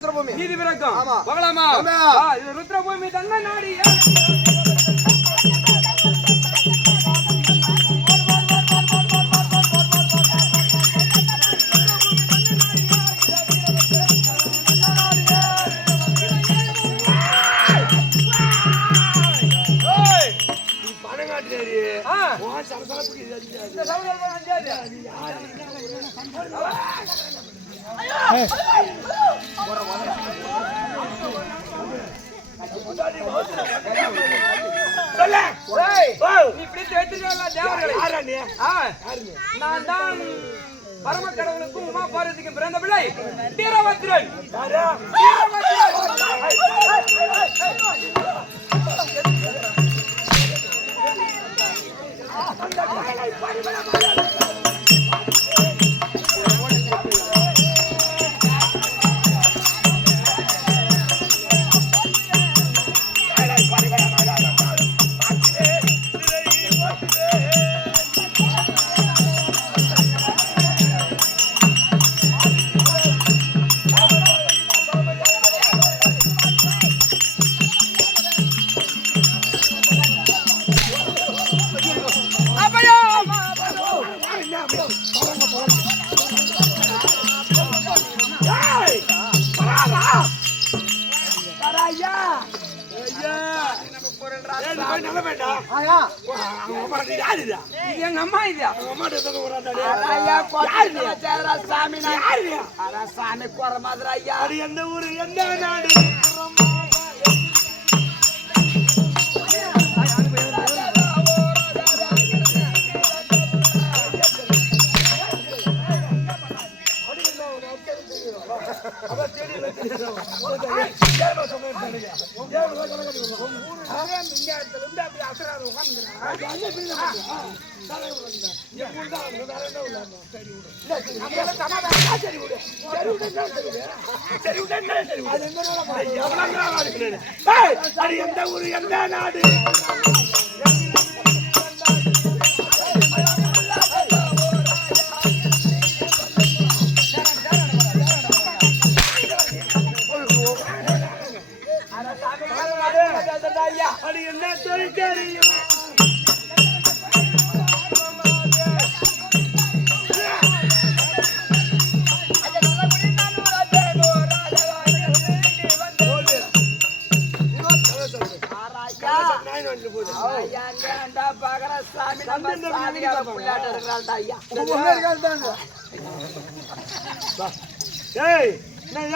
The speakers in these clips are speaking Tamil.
நீதி விளக்கம் பகலாமா இது ருத்ரபூமி தன்ன நாடி நான் தான் பரம கடவுளுக்கும் உமா பார்வதிக்கும் பிறந்த பிள்ளை வீரபத்ரன். எங்க அம்மா இதா சாமி போற மாதிரி ஐயா எந்த ஊரு எந்த நாடு எந்த ஊரு எந்த நாடு என்ன தெரியும்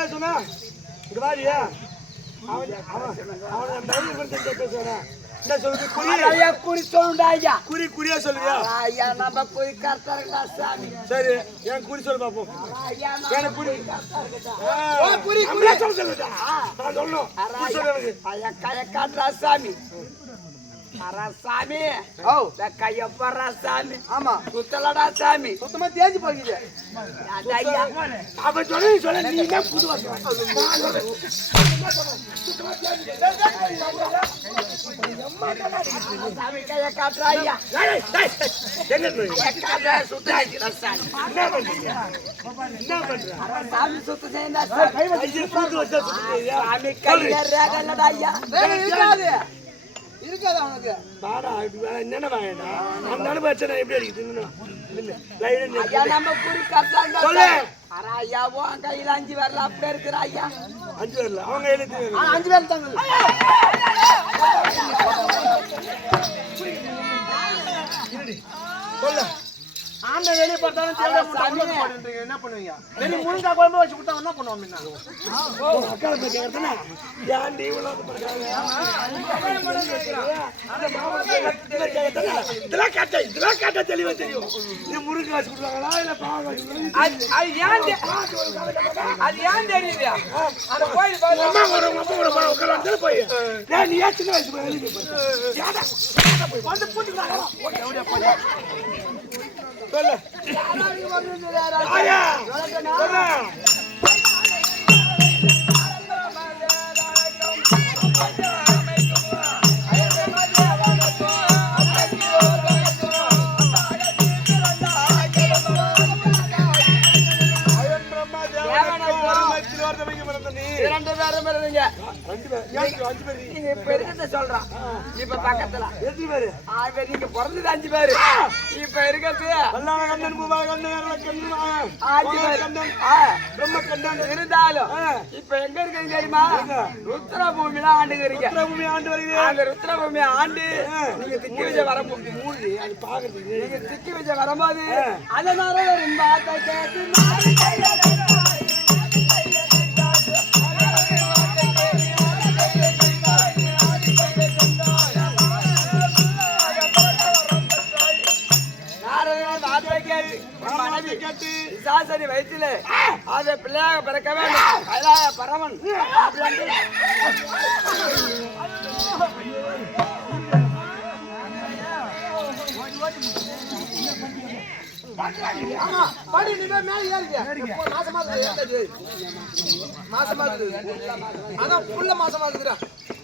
சொன்னா குறி சொல்லுடா குறி குறியா சொல்லுவியா ஐயா நம்ம குறி கரெக்டா இருக்கா சாமி சரி ஏன் குறி சொல்லு பாப்போம் எனக்கு குறி குறி குறி சொல்லுடா நான் சொல்லணும் ஐயா கைய காட்றா சாமி சாமி ஓ கைய பறா சாமி ஆமா சுத்தலடா சாமி சுத்தமா தேஞ்சு போகுது ஐயா அவ சொல்ல நீ என்ன புது சாமி கைய காட்றா ஐயா சாமி சுத்த செய்யண்டா சாமி கைய ரேகல்லடா ஐயா இருக்காது அவனுக்கு பாடா என்னென்ன வாங்கடா அந்த அனுபவச்சனை எப்படி இருக்குது ஐயா நம்ம குறி கட்டாங்க சொல்லு அரா ஐயா உன் கையில 5 வரல அப்படியே இருக்கிற ஐயா 5 வரல அவங்க கையில 5 வரல தாங்க சொல்லு ஆண்ட வெளிய பார்த்தாலும் தேட மாட்டீங்க என்ன பண்ணுவீங்க வெளிய முருங்கா குழம்பு வச்சு கொடுத்தா என்ன பண்ணுவோம் மீனா ஓ அக்கா கேக்குறதுனா ஏன்டி இவ்வளவு பண்றாங்க அந்த மாமா இதெல்லாம் காட்ட தெளிவா தெரியும் இது முருங்கா வச்சு கொடுத்தாங்களா இல்ல பாவம் அது ஏன் தெரியுது அந்த கோயில் பாரு அம்மா ஒரு உட்கார்ந்து போய் நீ ஏத்துக்கு வச்சு வெளிய போய் யாடா போய் வந்து பூட்டிட்டாங்க ஓகே ஓடியா போய் சொல்லு ஆயா சொல்லு 2 பேரும் இருந்தீங்க. 2 பேர். ஏன் 5 பேர்? நீங்க இப்ப இருக்கிறத சொல்றான். இப்ப பக்கத்துல எத்தனை பேர்? 6 பேர். நீங்க பிறந்தது 5 பேர். இப்ப இருக்கிறது அல்லாஹ் கண்ணன் பூபால கண்ணன் கண்ணன் 5 பேர். கண்ணன் பிரம்ம கண்ணன் இருந்தாலும் இப்ப எங்க இருக்கீங்க தெரியுமா? ருத்ரபூமியில ஆண்டுகிறீங்க. ருத்ரபூமி ஆண்டு வருது. அந்த ருத்ரபூமி ஆண்டு நீங்க திக்கி விஜய் வரும்போது அது பாக்குறதுக்கு நீங்க திக்கி விஜய் வரும்போது அதனால ரொம்ப கேட்டு விசாசரி வயிற்றிலே அதை பிள்ளையாக பிறக்க வேண்டும். கைலாய பரமன்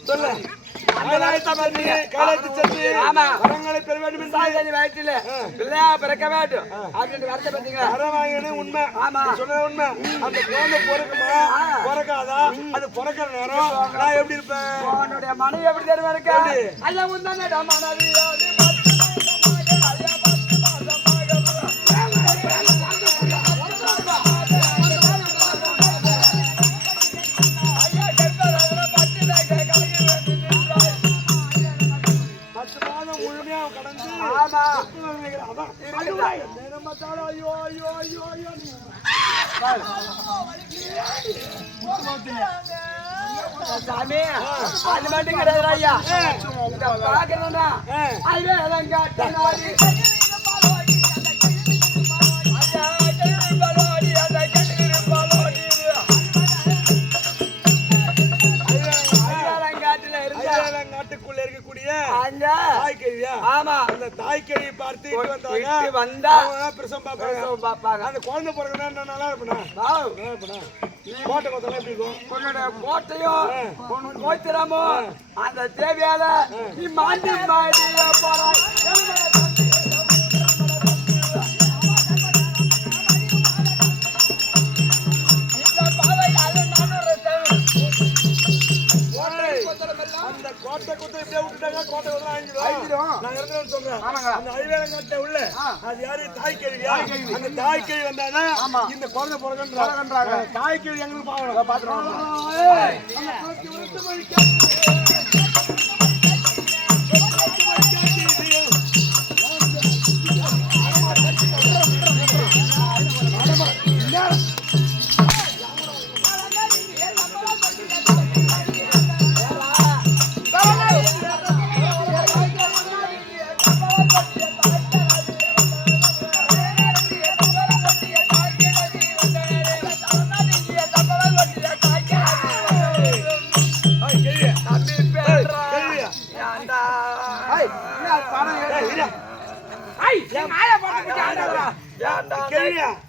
சொல்லு. வரங்களை பெற வேண்டும் என்று வயிற்றில பிள்ளையா பிறக்க வேண்டும் அப்படின்னு வரத்தை பார்த்தீங்களா? உண்மை. சொன்ன உண்மை. அந்த குழந்தை பிறக்குமா பிறக்காதா? அது பிறக்கிற நேரம் நான் எப்படி இருப்பேன்? உன்னுடைய மனைவி எப்படி தெரியுமா இருக்கா? ஐயா முந்தானடா மனைவி சாமி அது மட்டும் கிடையாது ஐயா. பாக்கணும்னா ஐயா எல்லாம் காட்டினாரு. நாட்டுக்குள்ள இருக்கக்கூடிய தாய்க்கழியா? ஆமா. அந்த தாய்க்கழியை பார்த்து வந்தா பிரசவம் பாப்பாங்க. அந்த குழந்தை பிறகுனா நல்லா இருப்பா. கோட்டை கொத்தெல்லாம் எப்படி இருக்கும்? உன்னோட கோட்டையும் கோத்திரமும் அந்த தேவையால நீ மாண்டி மாடிய போறாய். அந்த கோட்டை கொத்தை எப்படியே விட்டுட்டாங்க? கோட்டை கொத்தெல்லாம் அழிஞ்சிடும். நான் இறந்துன்னு சொல்றேன். அந்த அழிவேலங்காட்டை உள்ள அது யாரு? தாய்க்கழியா? அந்த தாய்க்கழி வந்தானா இந்த குழந்தை பிறகுன்றாங்க. தாய்க்கழி எங்களுக்கு பாக்கணும். பாத்துருவாங்க.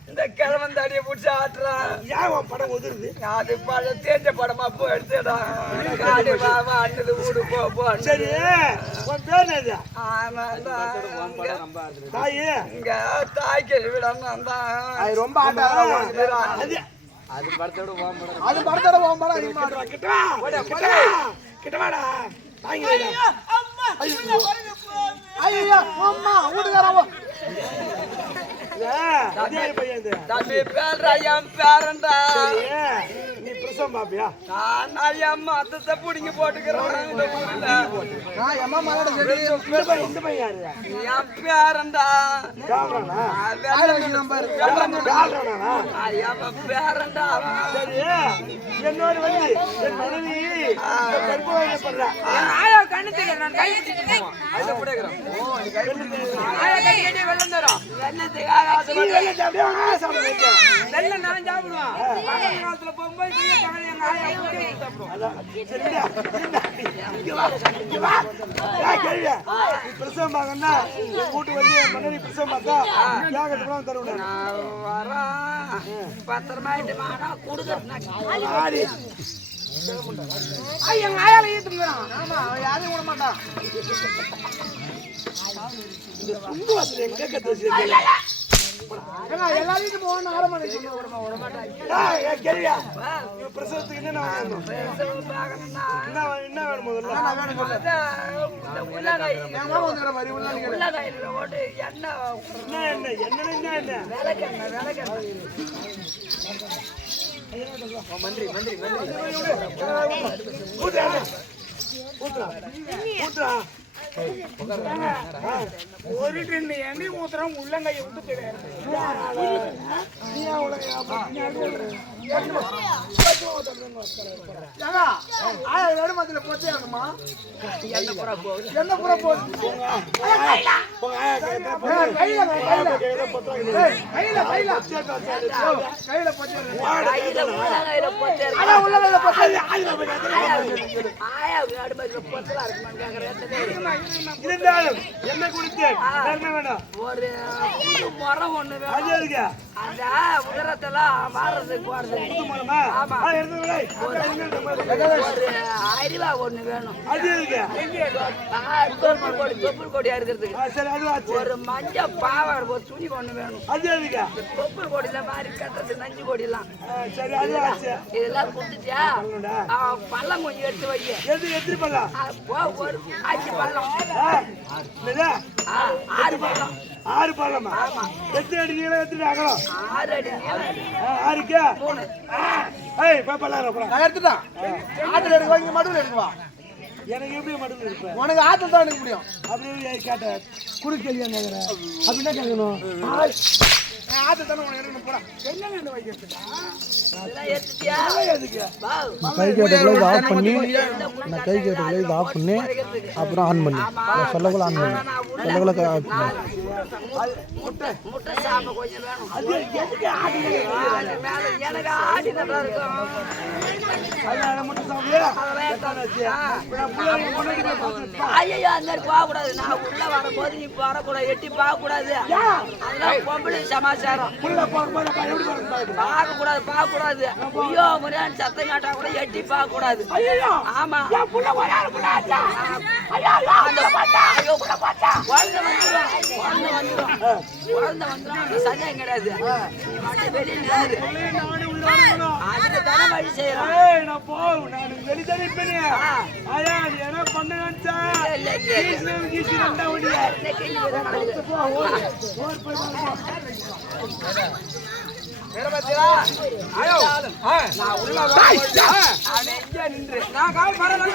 இந்த கிழவன் தாடியை பிடிச்சி ஆட்டுறான். ஏன் படம் ஒதுருது? அது படம் தேஞ்ச படமா போ எடுத்துடா. காடு வாவா அண்ணது ஊடு போ போ. சரி உன் பேர் என்னது? தாயி இங்க தாய்க்கு விடணும் தான். அது ரொம்ப ஆட்டாது. அது படத்தோட போம்படம். அது படத்தோட போம்படம். கிட்டவா கிட்டவாடா. ஐயா அம்மா வீட்டுக்காரவோ தம்பி பேரையம் பேரண்டா. நீ பிரசவம் பாப்பியா? நான் அம்மா அத்தத்தை பிடிங்கி போட்டுக்கிறேன். இந்த பையன் யாரு? என் பேரண்டா. பேரண்டா. சரி என்னோட வந்து என் மனைவி கர்ப்பவாயிப்படுறா. பிரசவம் பாக்கன்னா கூட்டு வந்து மனைவி பிரசவம் பார்த்தா தருவேன். பத்திரமாயிட்டு எங்க ஆயால ஈத்துங்கிறான். ஆமா யாரையும் விட மாட்டான். இந்த குண்டு வாசல் எங்க கத்து வச்சிருக்கீங்க? எல்லாரையும் போகணும் 6 மணிக்கு சொன்ன விட மாட்டாங்க. கேள்வியா பிரசவத்துக்கு என்ன வாங்கணும்? என்ன வேணும் முதல்ல? ஒரு டின்னு எண்ணெய் ஊத்துறோம் உள்ளங்கையை விட்டு தெரியாது. இருந்தாலும் என்ன குடித்தேன் என்ன வேணும்? ஒரு மரம் ஒண்ணு வேணும். அது எதுக்கு? அந்த உதரத்தெல்லாம் மாறதுக்கு போறது. மரமா? ஆமா. எடுத்து விடு. ஒரு அரிவா ஒண்ணு வேணும். அது எதுக்கு? தொப்புள் கொடியா இருக்கிறதுக்கு. சரி அது ஆச்சு. ஒரு மஞ்சள் பாவாடை ஒரு துணி ஒண்ணு வேணும். அது எதுக்கு? தொப்புள் கொடியில மாதிரி கட்டுறது நஞ்சு கொடியெல்லாம். சரி அது ஆச்சு. இதெல்லாம் கொடுத்துட்டியா? பள்ளம் கொஞ்சம் எடுத்து வை. எத்தனை பள்ளம்? ஒரு 5 பள்ளம். 6 பள்ளம். 6 பள்ளமா? எத்தனை அடி நீளம் எத்தனை அகலம்? 6 அடி நீளம். 6க்கு 3. ஏய் பள்ளம் நான் எடுத்துட்டான். ஆத்துல எடுக்க இங்க மடுவில் எடுக்குவா. எனக்கு எப்படி மடுவில் இருப்ப? உனக்கு ஆத்துல தான் எடுக்க முடியும். அப்படி கேட்டேன் குடுக்கலையா கேக்குற? அப்படின்னா கேட்கணும். ஆத்துல தானே உனக்கு எடுக்கணும் போடா. என்ன வைக்கிறதுக்கா? இதெல்லாம் எடுத்துட்டியா? எதுக்கு? கை கேட்டதுல இதை ஆஃப் பண்ணி நான் கை கேட்டதுல இதை ஆஃப் பண்ணி அப்புறம் ஆன் பண்ணி சொல்லக்குள்ள ஆன் பண்ணி சொல்லக்குள்ள ஆஃப் பண்ணி முட்டை சாப்ப கொஞ்சம் வேணும். அது மேல எனக்கு ஆடி நல்லா இருக்கும். ஐயோ அந்த மாதிரி போக கூடாது. நான் உள்ள வரும்போது நீ வரக்கூடாது, எட்டி பார்க்க கூடாது. அதெல்லாம் பொம்பளை சமாச்சாரம். பார்க்க கூடாது. ஐயோ முறையான சத்தம் கேட்டா கூட எட்டி பார்க்க கூடாது. ஆமா குழந்தை வந்துடும் சந்தேகம் கிடையாது. நீ மட்டும் வெளியே அதுக்கு தானே வழி செய்யறோம். நான் உள்ள நின்று நான் கால் பார்த்து